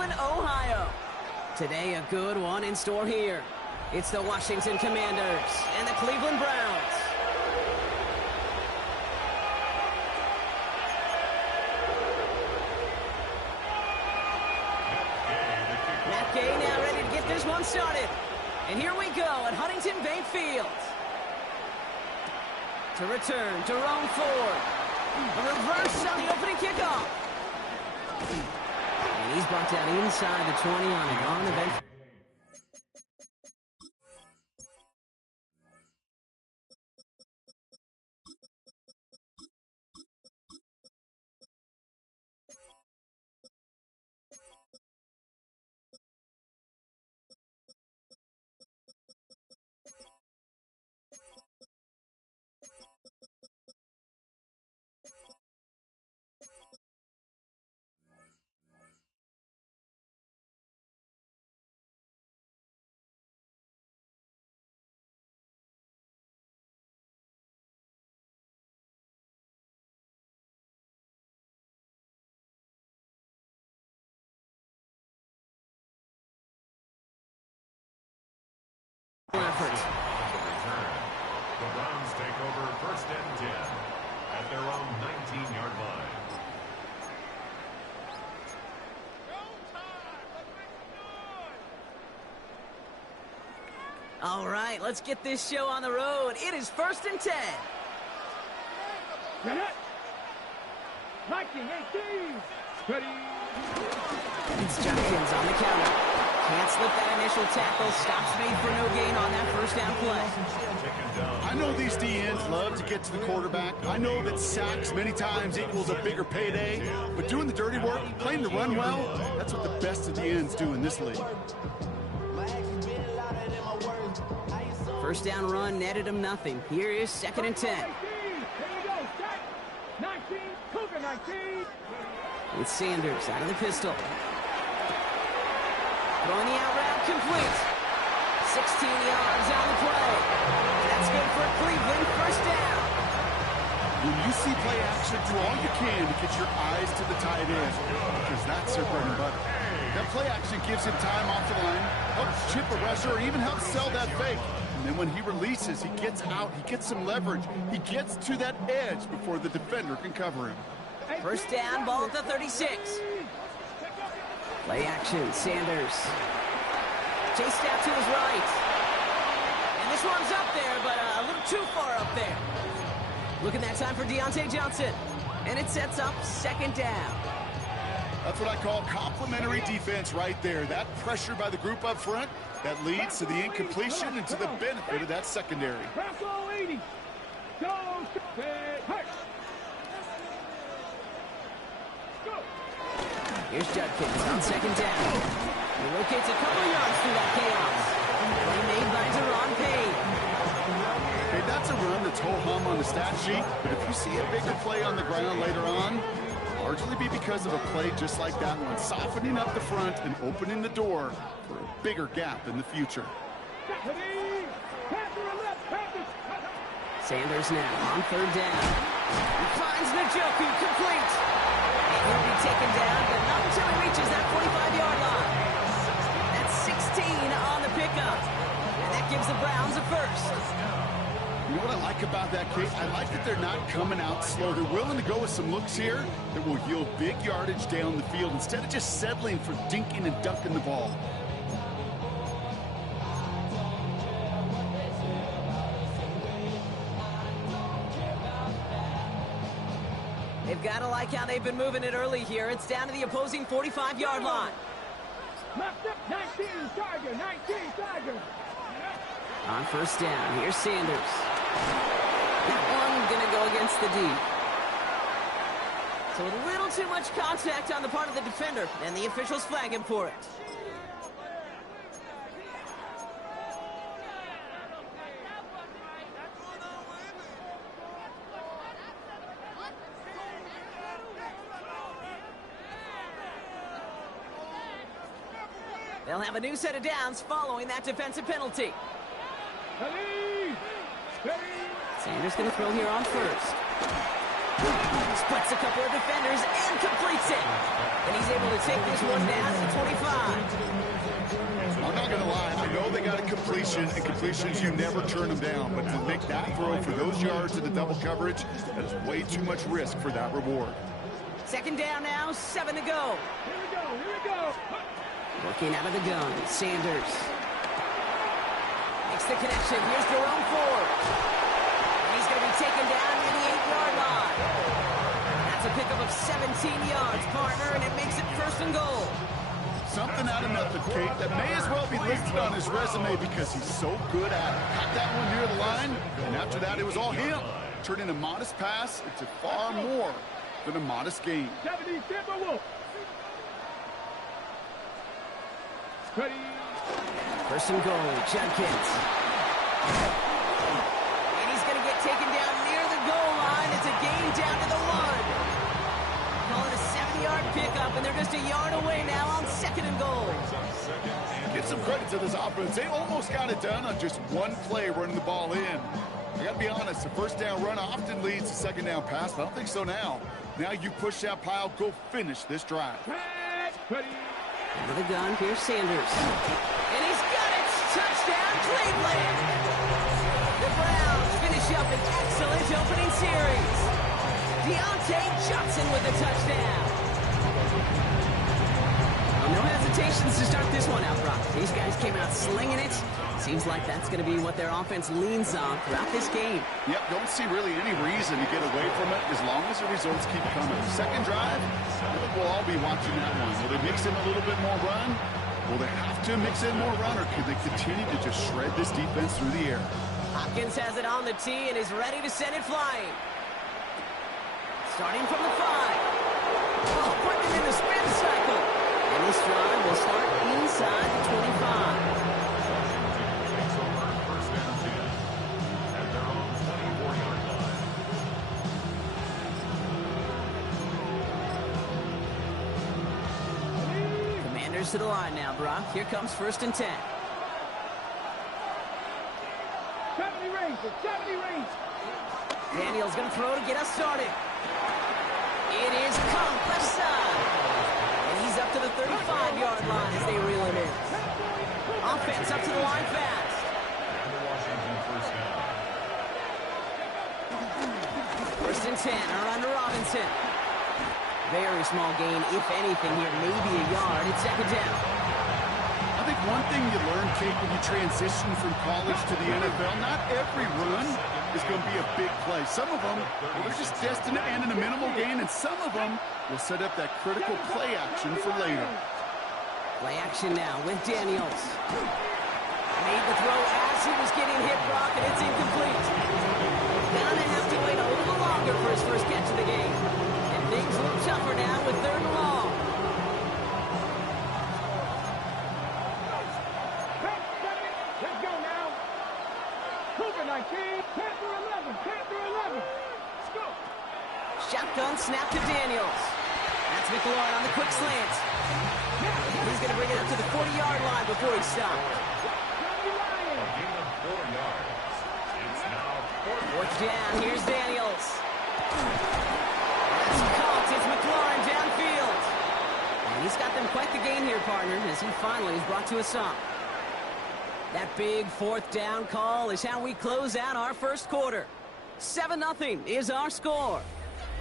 Cleveland, Ohio. Today, a good one in store here. It's the Washington Commanders and the Cleveland Browns. Matt Gay now ready to get this one started. And here we go at Huntington Bank Field. To return, Jerome Ford. A reverse on the opening kickoff. And he's brought down inside the 20 on an on-event. Effort. The Browns take over 1st and 10 at their own 19-yard line. All right, let's get this show on the road. It is 1st and 10. 19-18. Ready. It's Judkins on the counter. Can't slip that initial tackle. Stops made for no gain on that first down play. I know these D-ends love to get to the quarterback. I know that sacks many times equals a bigger payday. But doing the dirty work, playing the run well, that's what the best of the ends do in this league. First down run netted him nothing. Here is 2nd and 10. 19, Cougar 19. With Sanders out of the pistol. Throwing the out route complete. 16 yards on the play. That's good for Cleveland. First down. When you see play action, do all you can to get your eyes to the tight end, because that's their bread and butter. That play action gives him time off the line, helps chip a rusher, or even helps sell that fake. And then when he releases, he gets out, he gets some leverage. He gets to that edge before the defender can cover him. First down, ball at the 36. Play action, Sanders. Chased out to his right. And this one's up there, but a little too far up there. Looking that time for Deontay Johnson. And it sets up 2nd down. That's what I call complimentary defense right there. That pressure by the group up front, that leads to the incompletion and to the benefit of that secondary. Here's Judkins on 2nd down. He locates a couple yards through that chaos. Play made by Deron Payne. Hey, that's a run that's ho-hum on the stat sheet, but if you see a bigger play on the ground later on, largely be because of a play just like that one, softening up the front and opening the door for a bigger gap in the future. Sanders now on 3rd down. He finds Njoku complete. And he'll be taken down, but not until he reaches that 45-yard line. That's 16 on the pickup. And that gives the Browns a first. You know what I like about that, Kate? I like that they're not coming out slow. They're willing to go with some looks here that will yield big yardage down the field instead of just settling for dinking and dunking the ball. They've got to like how they've been moving it early here. It's down to the opposing 45-yard line. 19, Tiger, 19, Tiger. On 1st down, here's Sanders. That one gonna go against the D. So a little too much contact on the part of the defender, and the officials flag him for it. They'll have a new set of downs following that defensive penalty. Sanders going to throw here on 1st. Splits a couple of defenders and completes it. And he's able to take this one down to the 25. I'm not going to lie. I know they got a completion, and completions, you never turn them down. But to make that throw for those yards in the double coverage, that is way too much risk for that reward. Second down now, 7 to go. Here we go, here we go. Working out of the gun, Sanders. Makes the connection. Here's Jerome Ford. And he's going to be taken down near the 8-yard line. That's a pickup of 17 yards, partner, and it makes it 1st and goal. Something out of nothing, Kate, that may as well be listed on his resume because he's so good at it. Caught that one near the line, and after that, it was all him. Turning a modest pass into far more than a modest gain. 70 Timberwolves. Ready. 1st and goal, Judkins. And he's going to get taken down near the goal line. It's a gain down to the 1. Call it a 7-yard pickup, and they're just a yard away now on 2nd and goal. Give some credit to this offense. They almost got it done on just one play running the ball in. I got to be honest, the 1st down run often leads to 2nd down pass, but I don't think so now. Now you push that pile, go finish this drive. Ready. Into the gun, here's Sanders. And he's got it! Touchdown, Cleveland! The Browns finish up an excellent opening series. Deontay Johnson with the touchdown. Well, no hesitations to start this one out, Brock. These guys came out slinging it. Seems like that's going to be what their offense leans on throughout this game. Yep, don't see really any reason to get away from it as long as the results keep coming. 2nd drive, I think we'll all be watching that one. Will they mix in a little bit more run? Will they have to mix in more run, or could they continue to just shred this defense through the air? Hopkins has it on the tee and is ready to send it flying. Starting from the 5. Oh, putting it in the spin cycle. And this drive will start inside the 25. To the line now, Brock. Here comes 1st and 10. 70 Rangers, 70 Rangers. Daniel's going to throw to get us started. It is caught left side. And he's up to the 35-yard line as they reel it in. Offense up to the line fast. First and 10 are under Robinson. Very small gain, if anything here, maybe a yard. It's 2nd down. I think one thing you learn, Kate, when you transition from college to the NFL, not every run is going to be a big play. Some of them, well, they're just destined to end in a minimal gain, and some of them will set up that critical play action for later. Play action now with Daniels. Made the throw as he was getting hit, Brock, and it's incomplete. Gonna have to wait a little longer for his first catch of the game. Things look tougher now with 3rd and long. Let's go now. Cougar 19, Panther 11, Panther 11. Let's go. Shotgun snap to Daniels. That's McLaurin on the quick slant. He's going to bring it up to the 40-yard line before he stopped. 4th down, here's Daniels. It's McLaurin downfield. And he's got them quite the gain here, partner, as he finally is brought to a stop. That big 4th down call is how we close out our 1st quarter. 7-0 is our score.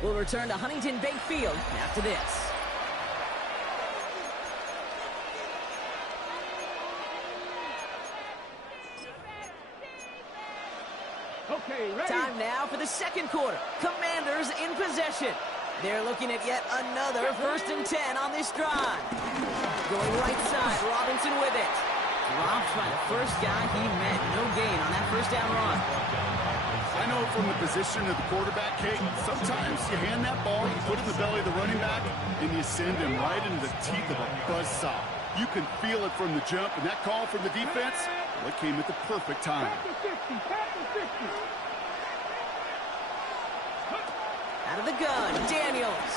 We'll return to Huntington Bank Field after this. Okay, ready. Time now for the 2nd quarter. Commanders in possession. They're looking at yet another 1st and 10 on this drive. Going right side, Robinson with it. Dropped by the first guy he met. No gain on that 1st down run. I know from the position of the quarterback, Kate, sometimes you hand that ball, you put it in the belly of the running back, and you send him right into the teeth of a buzzsaw. You can feel it from the jump, and that call from the defense, well, it came at the perfect time. Panther 60, Panther 60. Out of the gun, Daniels.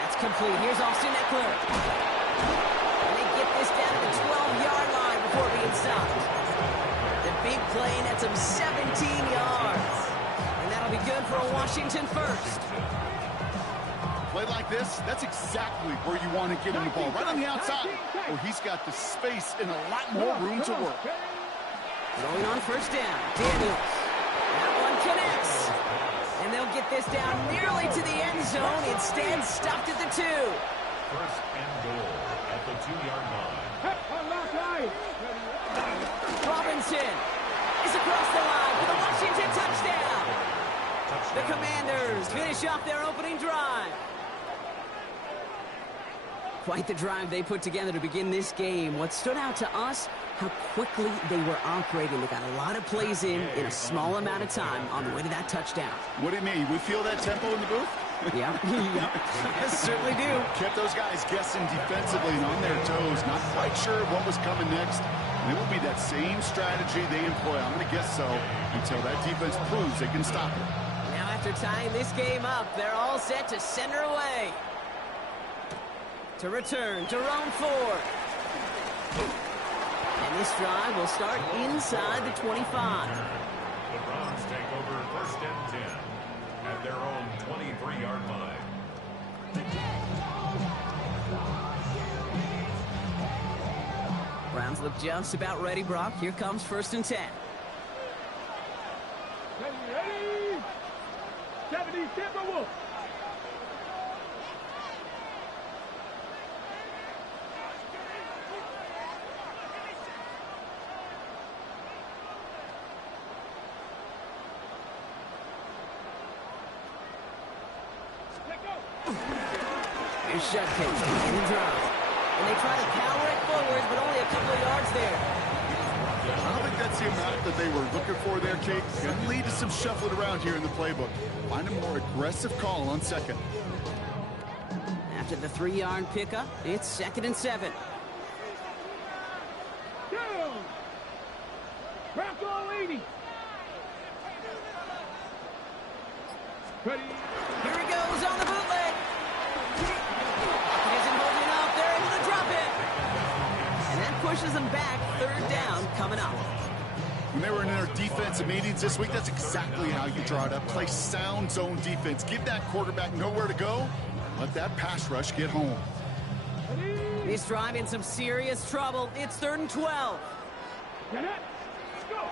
That's complete. Here's Austin Eckler. And they get this down to the 12-yard line before being stopped. The big play nets him 17 yards. And that'll That'll be good for a Washington first. Play like this, that's exactly where you want to get him the ball. Right on the outside, where he's got the space and a lot more room to work. Going on first down. Daniels. That one connects. And they'll get this down nearly to the end zone. Instead, stopped at the 2. First and goal at the 2-yard line. Robinson is across the line for the Washington touchdown. The Commanders finish off their opening drive. Quite the drive they put together to begin this game. What stood out to us, how quickly they were operating. They got a lot of plays in a small amount of time on the way to that touchdown. What do you mean? We feel that tempo in the booth? Yeah, I certainly do. Kept those guys guessing defensively and on their toes, not quite sure what was coming next. And it will be that same strategy they employ, I'm going to guess so, until that defense proves they can stop it. Now after tying this game up, they're all set to send her away. To return to Rome Ford. And this drive will start inside the 25. The Browns take over first and 10 at their own 23-yard line. Browns look just about ready, Brock. Here comes first and 10. Ready? 70 Timberwolves. Here's Shutcase in the drive. And they try to power it forward, but only a couple of yards there. I don't think that's the amount that they were looking for there, Kate. Going to lead to some shuffling around here in the playbook. Find a more aggressive call on second. After the 3-yard pickup, it's 2nd and 7. Down. Bronco 80. Ready? Here he goes on the bootleg. He isn't holding up. They're able to drop it. And that pushes them back. 3rd down coming up. When they were in their defensive meetings this week, that's exactly how you draw it up. Play sound zone defense. Give that quarterback nowhere to go. Let that pass rush get home. This drive in some serious trouble. It's 3rd and 12. Get it. Go.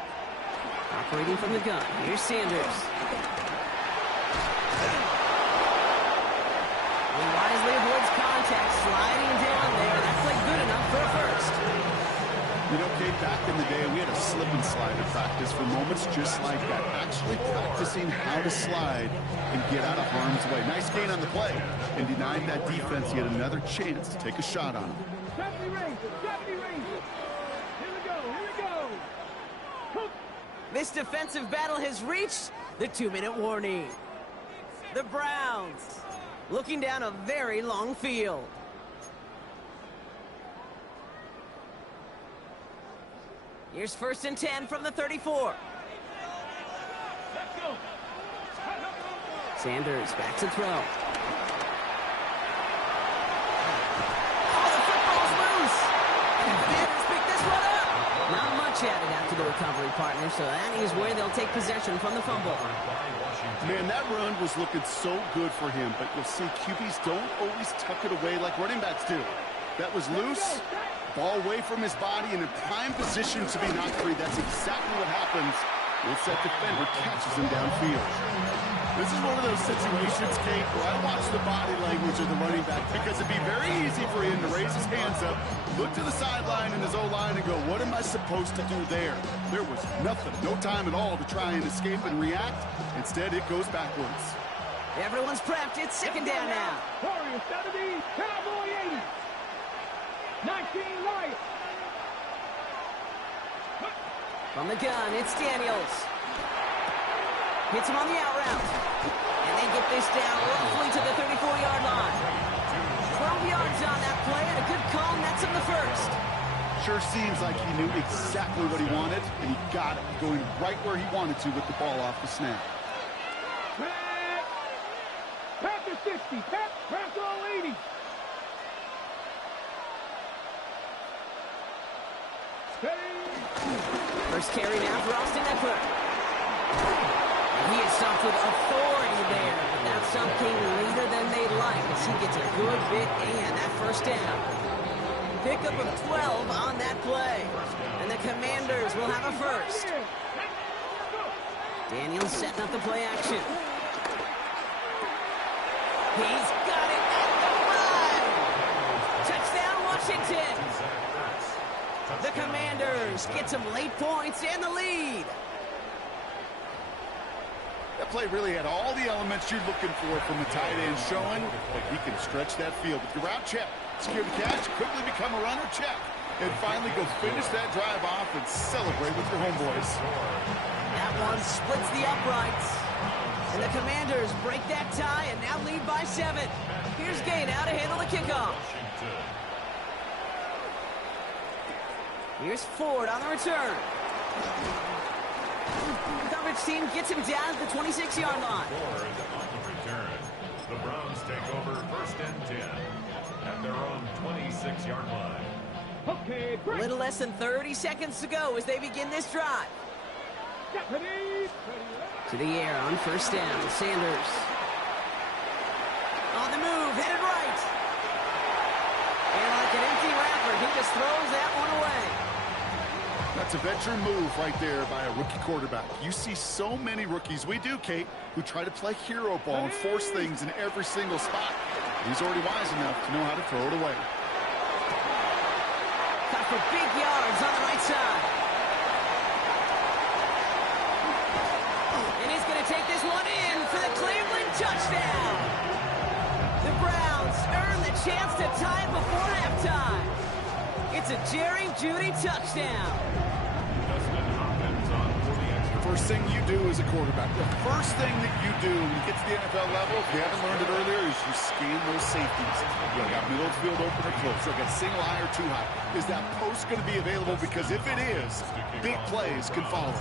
Operating from the gun. Here's Sanders. He wisely avoids contact, sliding down there. That played good enough for a first. You know, Kate, back in the day, we had a slip and slide in practice for moments just like that. Actually practicing how to slide and get out of harm's way. Nice gain on the play, and denied that defense yet another chance to take a shot on him. 70 Rangers. 70 Rangers. Here we go. Here we go. Hook. This defensive battle has reached the 2-minute warning. The Browns looking down a very long field. Here's 1st and 10 from the 34. Let's go. Sanders back to throw. Oh, the football's loose. And Sanders picked this one up. Not much added after the recovery, partner, so that is where they'll take possession from the fumble. Man, that run was looking so good for him, but you'll see QBs don't always tuck it away like running backs do. That was loose, ball away from his body, and in prime position to be knocked free. That's exactly what happens once that defender catches him downfield. This is one of those situations, Kate, where I watch the body language of the running back, because it'd be very easy for him to raise his hands up, look to the sideline in his O-line and go, what am I supposed to do there? There was nothing, no time at all to try and escape and react. Instead, it goes backwards. Everyone's prepped. It's 2nd down now. Warriors 70, Cowboy 80. 19 Lions. From the gun, it's Daniels. Hits him on the out route. And they get this down roughly to the 34-yard line. 12 yards on that play, and a good call nets him the first. Sure seems like he knew exactly what he wanted, and he got it, going right where he wanted to with the ball off the snap. Packer 60, Bronco 80. First carry now for Austin Eckler. And he is stumped with authority there, but that stump came later than they'd like as he gets a good bit and that first down. Pickup of 12 on that play. And the Commanders will have a first. Daniels setting up the play action. He's got it at the run. Touchdown, Washington. The Commanders get some late points and the lead. That play really had all the elements you're looking for from a tight end, showing that he can stretch that field with the route check, secure the catch, quickly become a runner, check, and finally go finish that drive off and celebrate with your homeboys. That one splits the uprights. And the Commanders break that tie and now lead by 7. Here's Gay now to handle the kickoff. Here's Ford on the return. The coverage team gets him down at the 26-yard line. Ford on the return. The Browns take over first and 10 at their own 26-yard line. Okay, A little less than 30 seconds to go as they begin this drive. To the air on first down. Sanders. On the move, headed right. And like an empty wrapper, he just throws that one away. That's a veteran move right there by a rookie quarterback. You see so many rookies, we do, Kate, who try to play hero ball and force things in every single spot. He's already wise enough to know how to throw it away. Cut for big yards on the right side. And he's going to take this one in for the Cleveland touchdown. The Browns earn the chance to tie it before halftime. It's a Jerry Jeudy touchdown. First thing you do as a quarterback, the first thing that you do when you get to the NFL level, if you haven't learned it earlier, is you scan those safeties. You got middle of the field open or close. You got single high or too high. Is that post going to be available? Because if it is, big plays can follow.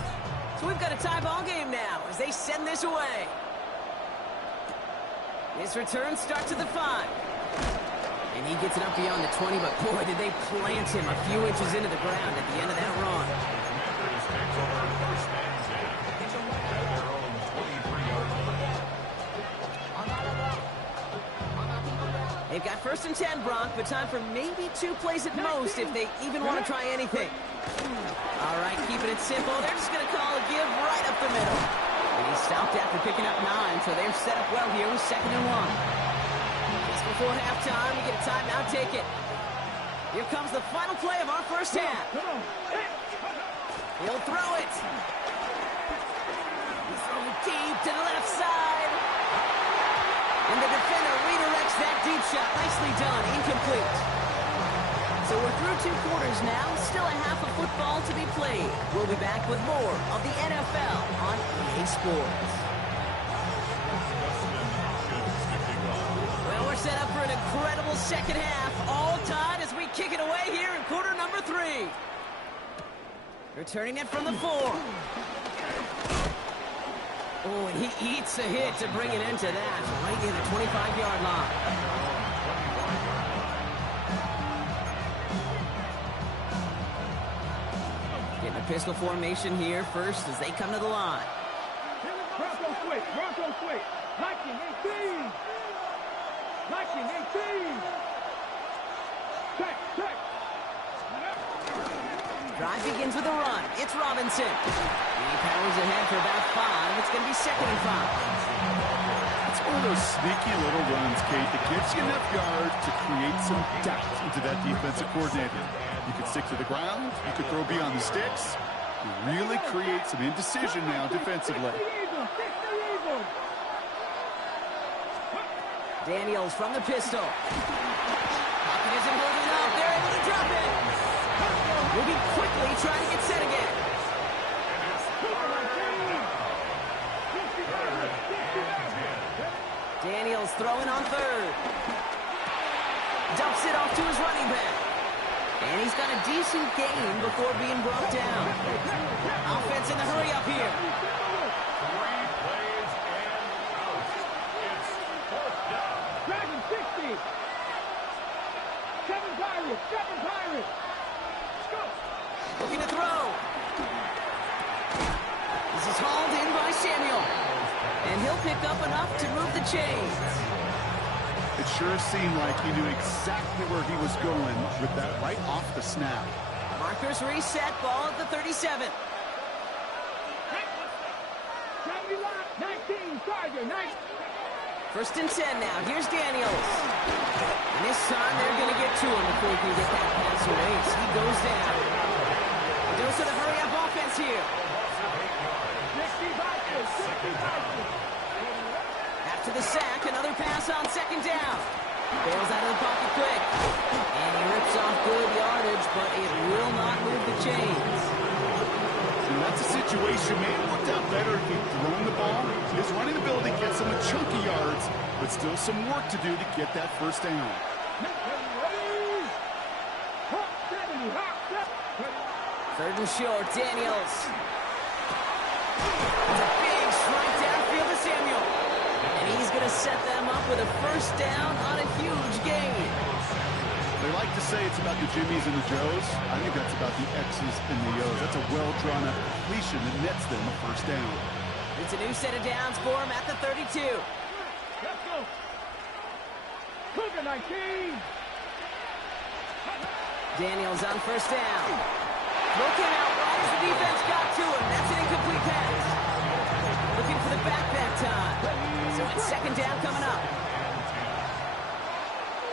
So we've got a tie ball game now as they send this away. His return starts at the 5. And he gets it up beyond the 20, but boy, did they plant him a few inches into the ground at the end of that run. They've got first and 10, Bronk, but time for maybe 2 plays at most if they even want to try anything. All right, keeping it simple. They're just going to call a give right up the middle. And he stopped after picking up 9, so they're set up well here with 2nd and 1. Just before halftime, we get a timeout, take it. Here comes the final play of our first half. He'll throw it. He's throwing deep to the left side. And the defender redirects that deep shot. Nicely done. Incomplete. So we're through 2 quarters now. Still a half of football to be played. We'll be back with more of the NFL on EA Sports. Well, we're set up for an incredible second half. All tied as we kick it away here in quarter number 3. Returning it from the 4. Oh, and he eats a hit to bring it into that, right in the 25-yard line. Getting a pistol formation here first as they come to the line. Bronco switch, Bronco switch. 1918. 1918. Check, check. Drive begins with a run. It's Robinson. He powers ahead for about 5. It's going to be 2nd and 5. It's one of those sneaky little runs, Kate, that gives you enough yards to create some doubt into that defensive coordinator. You can stick to the ground. You can throw beyond the sticks. You really create some indecision now defensively. Daniels from the pistol. Pocket isn't holding up. They're able to drop it. Moving quickly, trying to get set again. Daniels throwing on 3rd. Dumps it off to his running back. And he's got a decent gain before being brought down. Offense in the hurry up here. 3 plays and out. It's 4th down. Dragon 60. 7 Pirates, 7 Pirates. Go. Looking to throw. This is hauled in by Samuel. And he'll pick up enough to move the chains. It sure seemed like he knew exactly where he was going with that right off the snap. Markers reset, ball at the 37. 19, Tiger, 19. First and 10 now. Here's Daniels. And this time they're going to get to him before he can get that pass away. So he goes down. A dose of the hurry-up offense here. 60. After the sack, another pass on second down. Bails out of the pocket quick. And he rips off good yardage, but it will not move the chains. And that's a situation, may have worked out better if he'd thrown the ball. His running ability gets him a chunky yards, but still some work to do to get that first down. Third and short, Daniels. It's a big strike downfield to Samuel. And he's going to set them up with a first down on a huge gain. They like to say it's about the Jimmies and the Joes. I think that's about the X's and the O's. That's a well-drawn-up completion that nets them a first down. It's a new set of downs for him at the 32. Let's go. Cougar 19. Daniels on first down. Looking out right as the defense got to him. That's an incomplete pass. Looking for the back that time. So it's second down coming up.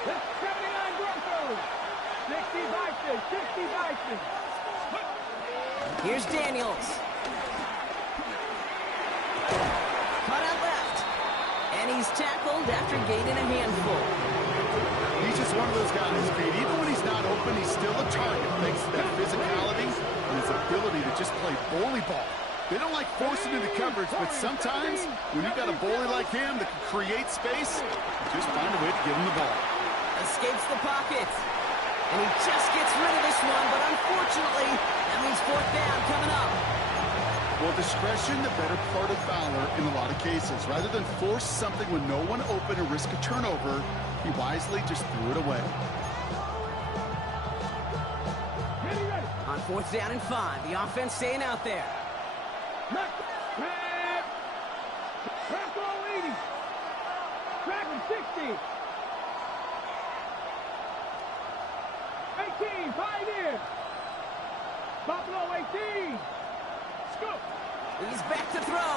79 Broncos. 60 Bison. Here's Daniels. Cut out left. And he's tackled after gaining a handful. He's just one of those guys, Kate. Even when he's not open, he's still a target thanks to that physicality and his ability to just play bully ball. They don't like forcing into coverage, but sometimes when you've got a bully like him that can create space, you just find a way to give him the ball. Escapes the pocket. And he just gets rid of this one, but unfortunately, that means fourth down coming up. Well, discretion, the better part of valor in a lot of cases. Rather than force something with no one open and risk a turnover, he wisely just threw it away. On fourth down and 5, the offense staying out there. Track 80. Track 60. 18, Pioneer. Buffalo 18. Scoop. He's back to throw.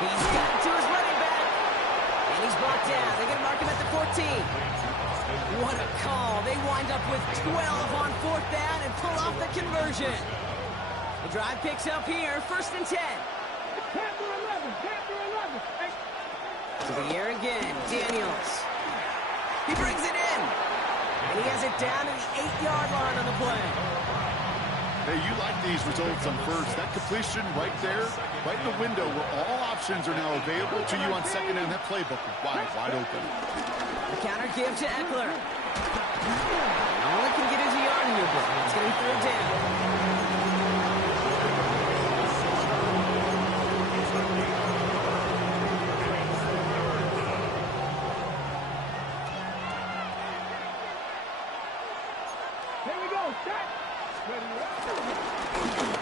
He's got it to his running back. And he's brought down. They're going to mark him at the 14. What a call. They wind up with 12 on fourth down and pull off the conversion. The drive picks up here, first and 10. Panther 11. Hey. To the air again, Daniels. He brings it in. And he has it down to the 8-yard line on the play. Hey, you like these results on first. That completion right there, right in the window where all options are now available to you on second and that playbook is wide open. The counter give to Eckler. All he can get is a yard here, but it's going to be third down.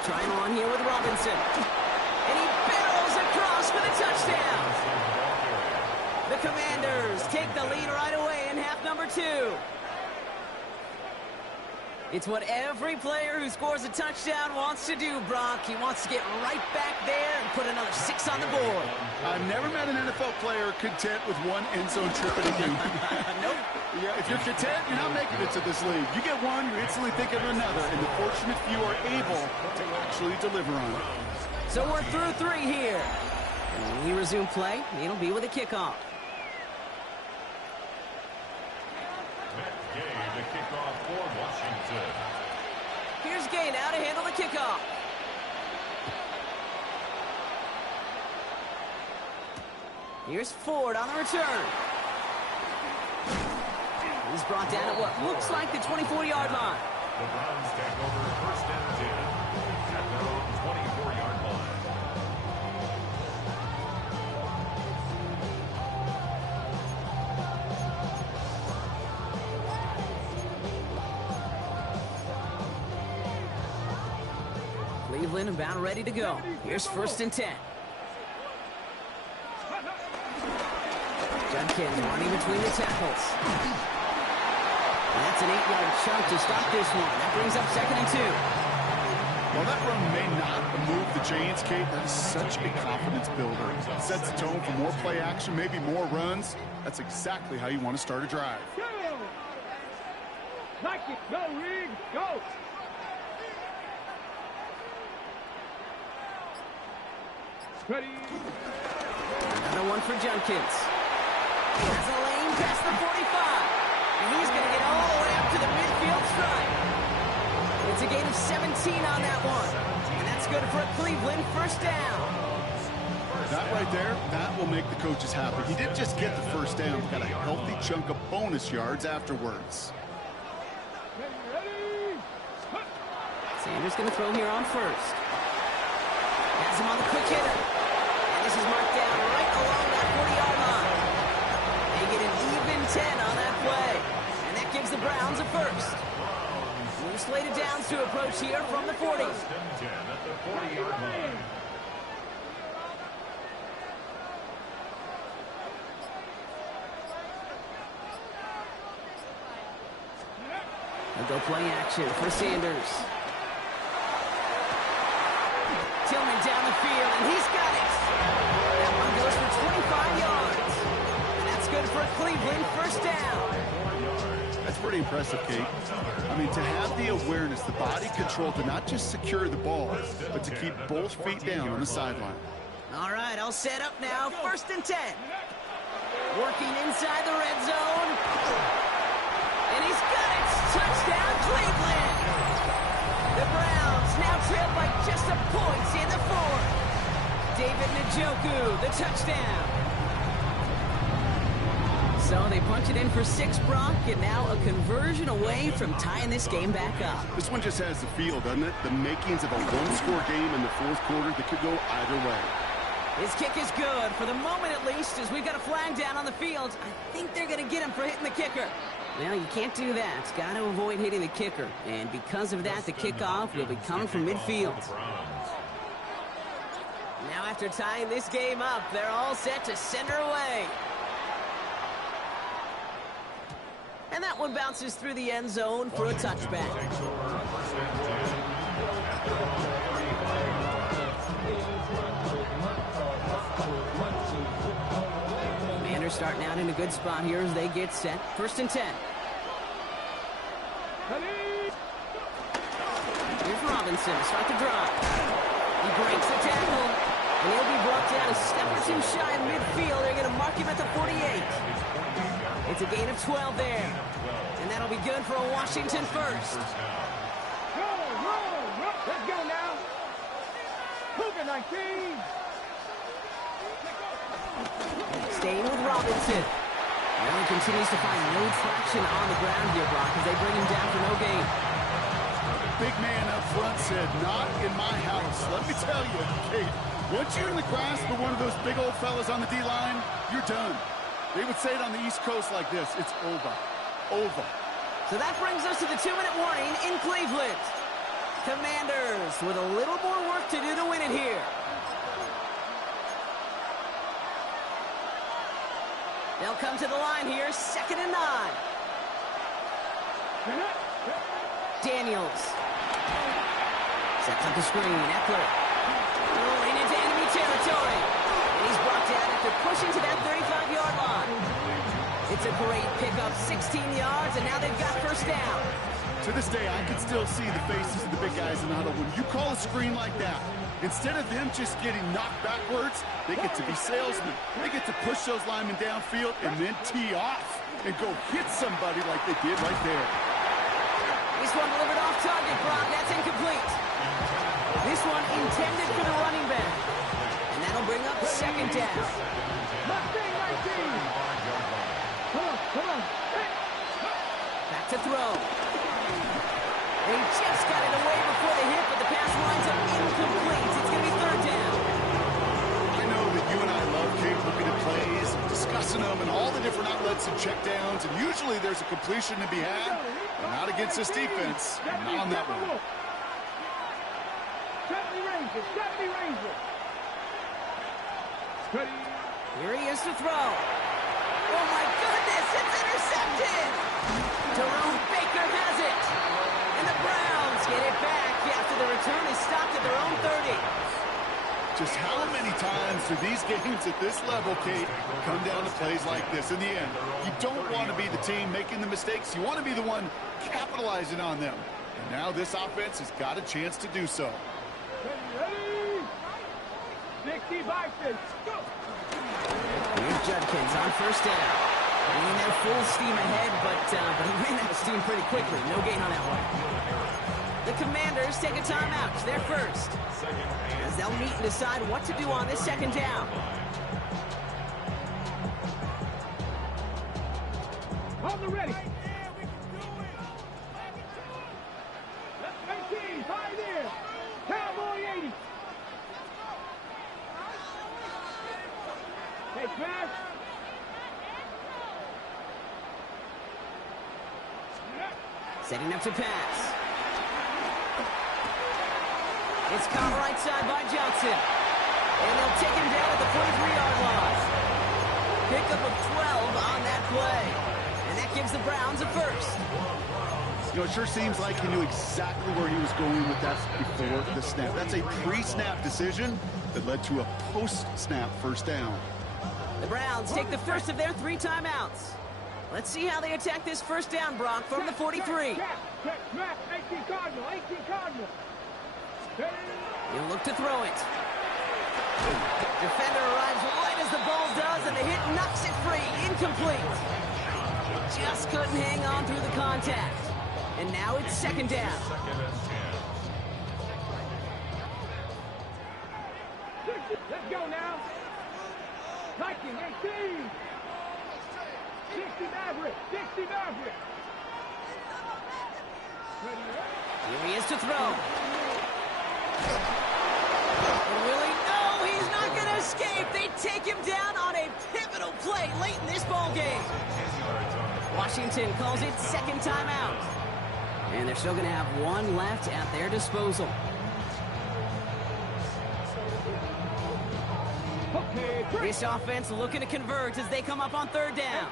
Trying on here with Robinson. And he barrels across for the touchdown. The Commanders take the lead right away in half number 2. It's what every player who scores a touchdown wants to do, Brock. He wants to get right back there and put another 6 on the board. I've never met an NFL player content with one end zone trip in a game. Nope. Yeah, if you're content, you're not making it to this league. You get one, you instantly think of another, and the fortunate few are able to actually deliver on it. So we're through 3 here. And when we resume play, it'll be with a kickoff. Matt Gay, the kickoff for Washington. Here's Gay now to handle the kickoff. Here's Ford on the return. He's brought down at what looks like the 24-yard line. The Browns take over first and 10 at their own 24-yard line. Cleveland about ready to go. Here's first and 10. Judkins running between the tackles. And that's an 8-yard chunk to stop this one. That brings up 2nd and 2. Well, that run may not move the chains, Kate. That is such a confidence builder. It sets the tone for more play action, maybe more runs. That's exactly how you want to start a drive. Go! Nike, go, Reed, go! Ready? Another one for Judkins. He has a lane past the 45. And he's going to get all the way up to the midfield stripe. It's a gain of 17 on that one. And that's good for a Cleveland first down. That right there, that will make the coaches happy. He didn't just get the first down, got a healthy chunk of bonus yards afterwards. Ready? Sanders going to throw here on first. Has him on the quick hitter. And this is marked down right along that 40-yard line. They get an even 10 on that play. And that gives the Browns a first. New slated downs to approach here from the 40. 1st and 10 at the 40-yard line. They'll go play action for Sanders. Tillman down the field, and he's got it. That one goes for 25 yards. And that's good for a Cleveland first down. That's pretty impressive, Kate. I mean, to have the awareness, the body control to not just secure the ball, but to keep both feet down on the sideline. All right, I'll set up now. 1st and 10. Working inside the red zone. And he's got it. Touchdown, Cleveland. The Browns now trail by just a point in the 4th. David Njoku, the touchdown. So they punch it in for 6, Brock, and now a conversion away from tying this game back up. This one just has the feel, doesn't it? The makings of a one-score game in the 4th quarter that could go either way. His kick is good, for the moment at least, as we've got a flag down on the field. I think they're going to get him for hitting the kicker. Well, you can't do that. Got to avoid hitting the kicker. And because of that, the kickoff will be coming from midfield. Now after tying this game up, they're all set to send her away. And that one bounces through the end zone for a touchback. Commanders starting out in a good spot here as they get set. 1st and 10. Here's Robinson to start the drive. He breaks the tackle, and he'll be brought down a step or 2 shy of midfield. They're going to mark him at the 48. It's a gain of 12 there, and that'll be good for a Washington first. Roll. Let's go now. Cougar 19. Staying with Robinson. Now he continues to find no traction on the ground here, Brock, as they bring him down for no gain. Big man up front said, not in my house. Let me tell you, Kate, once you're in the grasp of one of those big old fellas on the D-line, you're done. They would say it on the East Coast like this, it's over. Over. So that brings us to the 2-minute warning in Cleveland. Commanders with a little more work to do to win it here. They'll come to the line here, 2nd and 9. Daniels. Sets up the screen, Eckler. Rolling into enemy territory. And he's brought down after pushing to that 35-yard line. It's a great pickup, 16 yards, and now they've got first down. To this day, I can still see the faces of the big guys in the huddle. When you call a screen like that, instead of them just getting knocked backwards, they get to be salesmen. They get to push those linemen downfield and then tee off and go hit somebody like they did right there. This one delivered off target, Brock. That's incomplete. This one intended for the running back. And that'll bring up 2nd down. Mustang 19. Come on. Back to throw. He just got it away before the hit, but the pass winds up incomplete. It's going to be 3rd down. I know that you and I love, Kate, looking at plays and discussing them and all the different outlets and checkdowns, and usually there's a completion to be had, but not against this defense, not on that one. 70 Rangers. Ready. Here he is to throw. Oh, my goodness, it's intercepted! Jerome Baker has it! And the Browns get it back after the return is stopped at their own 30. Just how many times do these games at this level, Kate, come down to plays like this? In the end, you don't want to be the team making the mistakes. You want to be the one capitalizing on them. And now this offense has got a chance to do so. Ready? 60 Vikings. Go! Here's Judkins on first down. And they're full steam ahead, but he ran out of steam pretty quickly. No gain on that one. The Commanders take a timeout. They're first. As they'll meet and decide what to do on this second down. Hold the ready. 18, Pioneer. Cowboy 80. Hey, pass. Setting up to pass. It's caught right side by Johnson. And they'll take him down at the 43-yard line. Pickup of 12 on that play. And that gives the Browns a first. You know, it sure seems like he knew exactly where he was going with that before the snap. That's a pre-snap decision that led to a post-snap first down. The Browns take the first of their 3 timeouts. Let's see how they attack this first down, Brock, from the 43. Snap, 18 Cardinal, 18 Cardinal. He'll look to throw it. Defender arrives right as the ball does, and the hit knocks it free. Incomplete. Just couldn't hang on through the contact. And now it's second down. Let's go now. Viking, 18. 60 Maverick, 60 Maverick. Here he is to throw. And will he? No, he's not going to escape. They take him down on a pivotal play late in this ball game. Washington calls it second timeout. And they're still going to have 1 left at their disposal. This offense looking to convert as they come up on third down.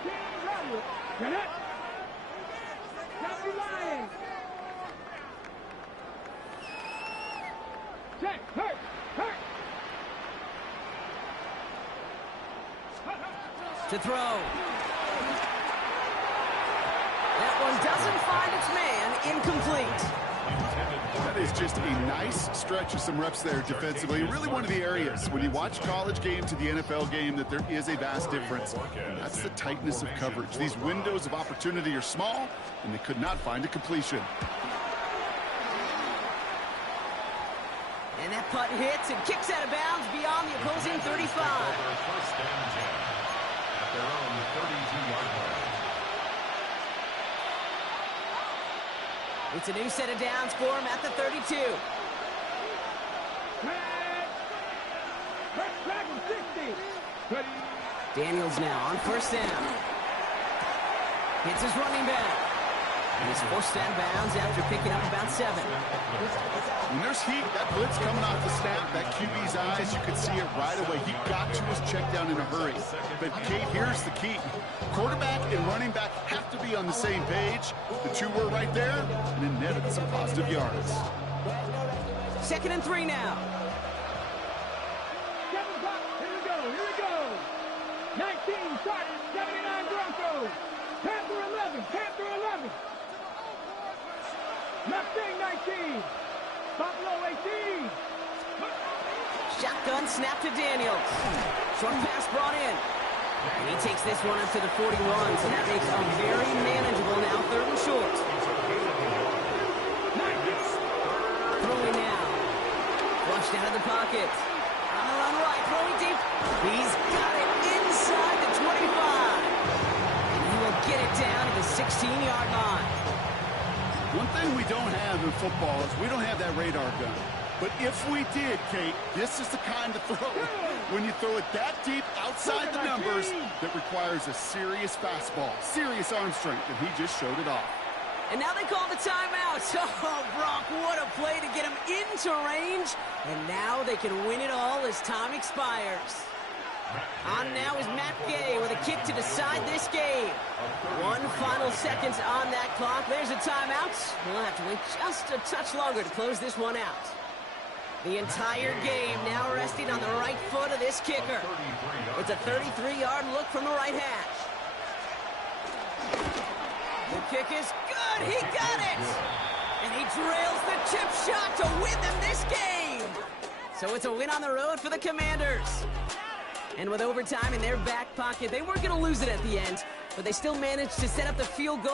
To throw. That one doesn't find its man. Incomplete. That is just a nice stretch of some reps there defensively. Really one of the areas when you watch college game to the NFL game that there is a vast difference. That's the tightness of coverage. These windows of opportunity are small, and they could not find a completion. And that putt hits and kicks out of bounds beyond the opposing 35. First and 10 at their own 32-yard line. It's a new set of downs for him at the 32. Daniels now on first down. Hits his running back. And he's forced out of bounds after picking up about 7. When there's heat, that blitz coming off the snap, that QB's eyes, you could see it right away. He got to his check down in a hurry. But, Kate, here's the key. Quarterback and running back have to be on the same page. The 2 were right there, and it netted some positive yards. 2nd and 3 now. 7 o'clock. Here we go. Here we go. 19 start. 79 Broncos. Panther 11. Panther 11. Mustang 19. Buffalo 18. Shotgun snap to Daniels. Short pass brought in. And he takes this one up to the 41, so that makes a very manageable now 3rd and short. Throwing now. Flushed out of the pocket. On the run right, throwing deep. He's got it inside the 25. And he will get it down to the 16-yard line. One thing we don't have in football is we don't have that radar gun. But if we did, Kate, this is the kind of throw, when you throw it that deep outside the numbers, that requires a serious fastball, serious arm strength, and he just showed it off. And now they call the timeout. Oh, Brock, what a play to get him into range. And now they can win it all as time expires. On now is Matt Gay with a kick to decide this game. 1 final seconds on that clock. There's a timeout. We'll have to wait just a touch longer to close this one out. The entire game now resting on the right foot of this kicker. It's a 33-yard look from the right hash. The kick is good. He got it. And he drills the chip shot to win them this game. So it's a win on the road for the Commanders. And with overtime in their back pocket, they weren't going to lose it at the end, but they still managed to set up the field goal.